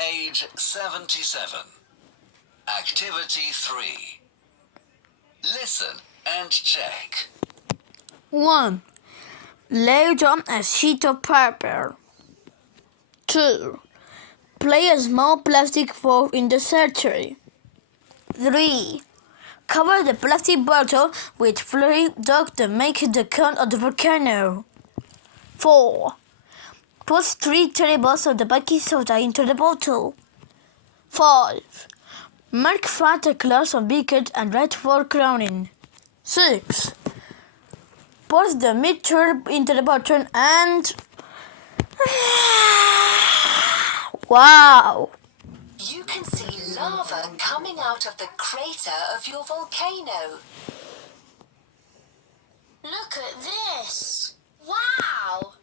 Page 77. Activity 3. Listen and check. 1. Lay down a sheet of paper. 2. Place a small plastic ball in the center. 3. Cover the plastic bottle with fluid duct to make the cone of the volcano. 4. Put 3 tablespoons of the baking soda into the bottle. 5. Mark flat a glass of bucket and write for crowning. 6. Pour the mixture into the bottle and... Wow! You can see lava coming out of the crater of your volcano. Look at this! Wow!